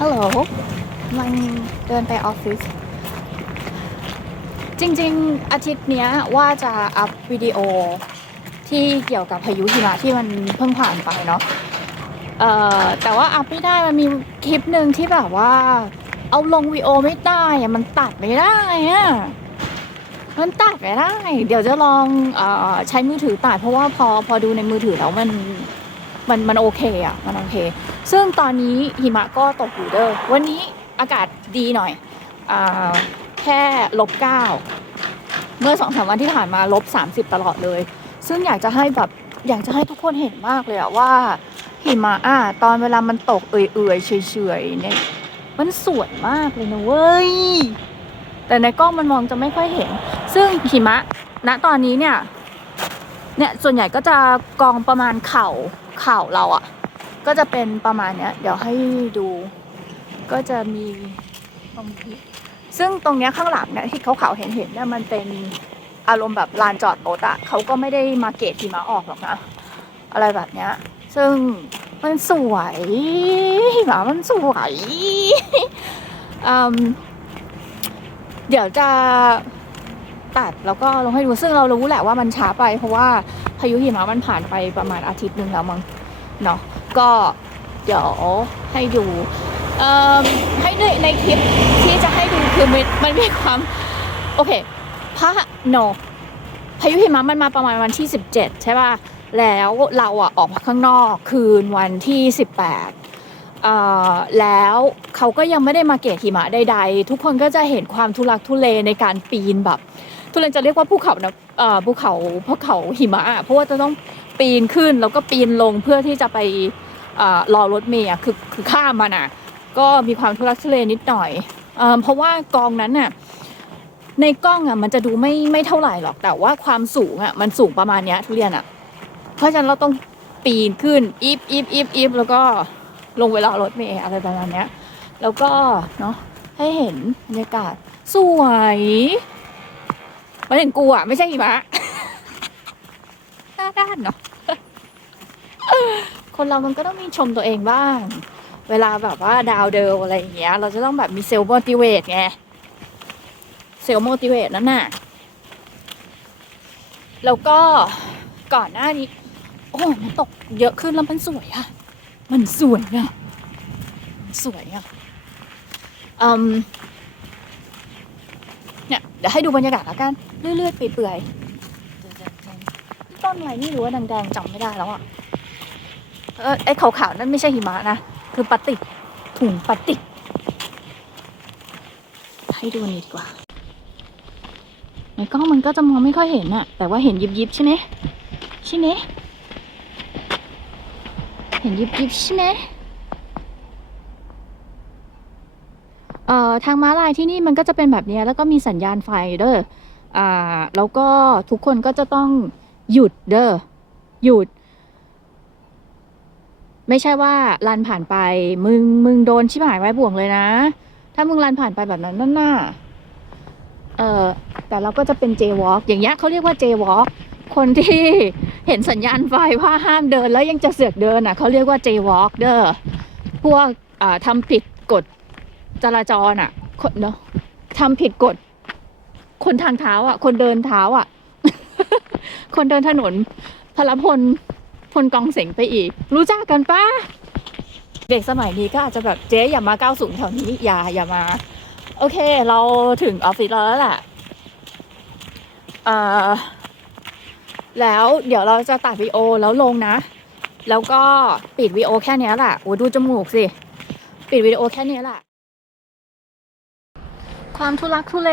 ฮัลโหลมันเดินไปออฟฟิศ จริงๆ อาทิตย์เนี้ยว่าจะอัพวิดีโอที่เกี่ยวกับพายุหิมะที่มันเพิ่งผ่านไปเนาะเอ่อแต่ว่าอัพไม่ได้มันมีคลิปหนึ่งที่แบบว่า เอาลงวิดีโอไม่ได้อะมันตัดไม่ได้อะมันตัดไม่ได้ เดี๋ยวจะลองอใช้มือถือตัดเพราะว่าพอพอดูในมือถือแล้วมัน มันมันโอเคอะมันโอเค ซึ่งตอนนี้หิมะก็ตกอยู่เด้อวันนี้อากาศดีหน่อยอแค่ลบเก้าเมื่อสองสามวันที่ผ่านมาลบสามสิบตลอดเลย ซึ่งอยากจะให้แบบอยากจะให้ทุกคนเห็นมากเลยอะว่าหิมะอะตอนเวลามันตกเอื่อยๆเฉยๆเนี่ยมันสวยมากเลยนะเว้ยแต่ในกล้องมันมองจะไม่ค่อยเห็น ซึ่งหิมะณตอนนี้เนี่ยเนี่ยส่วนใหญ่ก็จะกองประมาณเข่า ข่าวเราอะก็จะเป็นประมาณเนี้ย เดี๋ยวให้ดู ก็จะมีตรงนี้ซึ่งตรงเนี้ยข้างหลังเนี่ยที่เขาขาๆเห็นเห็นเนี่ยมันเป็นอารมณ์แบบลานจอดรถอะเขาก็ไม่ได้มาเกตหิมะออกหรอกนะ อะไรแบบเนี้ย ซึ่งมันสวยหิมะมันสวยอืมเดี๋ยวจะตัดแล้วก็ลงให้ดูซึ่งเรารู้แหละว่ามันช้าไปเพราะว่าายุหิมะมันผ่านไปประมาณอาทิตย์หนึ่งแล้วมั้งเนาะก็เดี๋ยวให้ดูเอ่อให้ในในคลิปที่จะให้ดูคือมันมันมีความโอเคพระโนพายุหิมะมันมาประมาณวันที่ 17 ใช่ป่ะ แล้วเราอะออกมาข้างนอกคืนวันที่ 18 แล้วเขาก็ยังไม่ได้มาเกตหิมะใดๆ ทุกคนก็จะเห็นความทุลักทุเลในการปีนแบบ ทุเรียนจะเรียกว่าภูเขานะอ่อภูเขาภูเขาหิมะเพราะว่าจะต้องปีนขึ้นแล้วก็ปีนลงเพื่อที่จะไปอ่อรอรถเมล์คือคือข้ามมันอะ ก็มีความทุลักทุเลนิดหน่อยเอ่เพราะว่ากองนั้นน่ะในกล้องอะมันจะดูไม่ไม่เท่าไหร่หรอกแต่ว่าความสูงอะมันสูงประมาณเนี้ยทุเรียนอะ เพราะฉะนั้นเราต้องปีนขึ้นอีฟอีฟอีฟอีฟแล้วก็ลงเวลารถเมล์อะไรประมาณเนี้ย แล้วก็เนาะให้เห็นบรรยากาศสวย มาถึงกูอะ ไม่ใช่หิมะหน้าด้านเนาะคนเรามันก็ต้องมีชมตัวเองบ้าง เวลาแบบว่าดาวเดิมอะไรอย่างเงี้ย เราจะต้องแบบมีเซลล์โมติเวตไง เซลล์โมติเวตนั่นน่ะ แล้วก็ก่อนหน้านี้ โอ้มันตกเยอะขึ้นแล้วมันสวยอะมันสวยอะสวยอะอืมเนี่ย เดี๋ยวให้ดูบรรยากาศแล้วกัน เรื่อยๆเปื่อยๆต้นอะไรนี่รู้ว่าแดงๆจำไม่ได้แล้วอะเออไอ้ขาวๆนั่นไม่ใช่หิมะนะ คือปลาติกถุงปลาติก ให้ดูนี่ดีกว่าในกล้องมันก็จะมองไม่ค่อยเห็นอะแต่ว่าเห็นยิบยิบใช่ไหมใช่ไหมเห็นยิบยิบใช่ไหมเอ่อทางม้าลายที่นี่มันก็จะเป็นแบบเนี้ยแล้วก็มีสัญญาณไฟเด้อ อ่าแล้วก็ทุกคนก็จะต้องหยุดเด้อหยุด ไม่ใช่ว่าลันผ่านไปมึงมึงโดนชิบหายไว้บ่วงเลยนะ ถ้ามึงลันผ่านไปแบบนั้นนั่นน่ะเออแต่เราก็จะเป็น J-walk อย่างเงี้ยเขาเรียกว่า J-walk คนที่เห็นสัญญาณไฟว่าห้ามเดินแล้วยังจะเสือกเดินอะเขาเรียกว่า J-walk เด้อพวกทำผิดกฎจราจรอะคนเนาะทำผิดกฎ คนทางเท้าอะ คนเดินเท้าอะ คนเดินถนนพลพลพลกองเสงไปอีก รู้จักกันปะเด็กสมัยนี้ก็อาจจะแบบเจ๊อย่ามาก้าวสูงแถวนี้อย่าอย่ามา โอเค เราถึงออฟฟิศเราแล้วแหละเอ่อแล้วเดี๋ยวเราจะตัดวีโอแล้วลงนะ แล้วก็ปิดวีโอแค่นี้แหละโอ้ดูจมูกสิ ปิดวิดีโอแค่นี้แหละ ความทุลักทุเล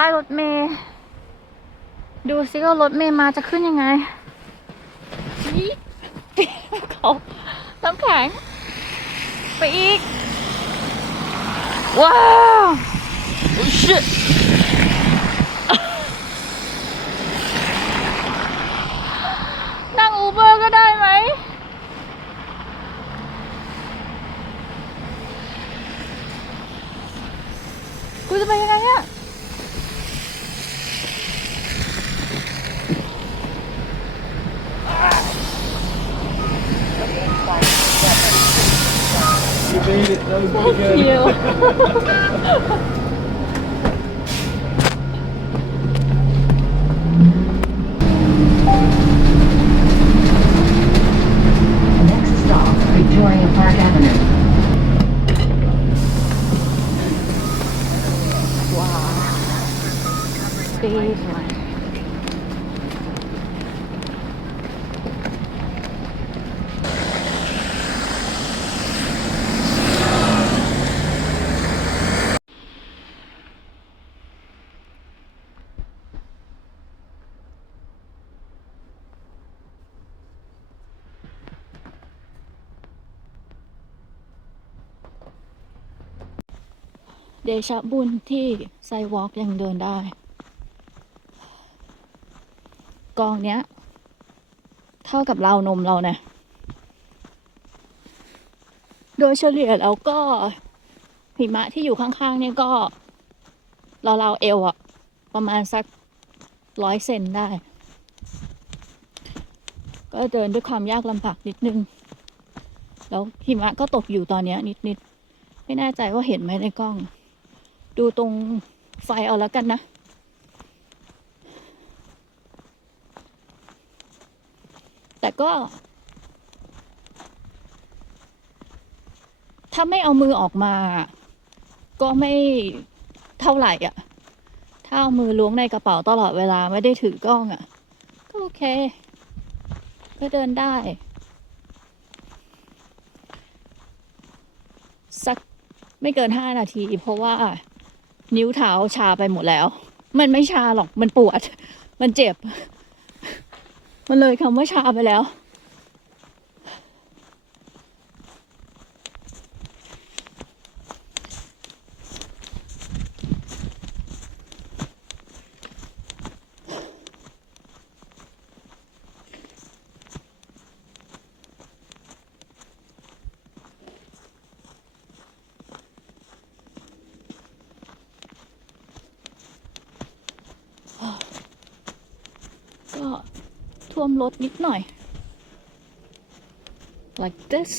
ป้ายรถเมย์ดูซิว่ารถเมย์มาจะขึ้นยังไงนี่เขาน้ำแข็ง ไปอีก ว้าว oh shit Thank you. เดชะบุญที่ไซวอล์กยังเดินได้ กองเนี้ย เท่ากับราวนมเราเนี่ยโดยเฉลี่ยแล้วก็หิมะที่อยู่ข้างๆเนี่ยก็ราวๆเอวอะประมาณสักร้อยเซนได้ ก็เดินด้วยความยากลำบากนิดนึง แล้วหิมะก็ตกอยู่ตอนเนี้ยนิดๆ ไม่แน่ใจว่าเห็นไหมในกล้อง ดูตรงไฟเอาแล้วกันนะ แต่ก็ ถ้าไม่เอามือออกมา ก็ไม่เท่าไหร่อะ ถ้าเอามือล้วงในกระเป๋าตลอดเวลาไม่ได้ถือกล้องอะ ก็โอเค ก็เดินได้สักไม่เกินห้านาที เพราะว่า นิ้วเท้าชาไปหมดแล้ว มันไม่ชาหรอก มันปวด มันเจ็บ มันเลยคำว่าชาไปแล้ว ก็ ท่วมรถนิดหน่อย like this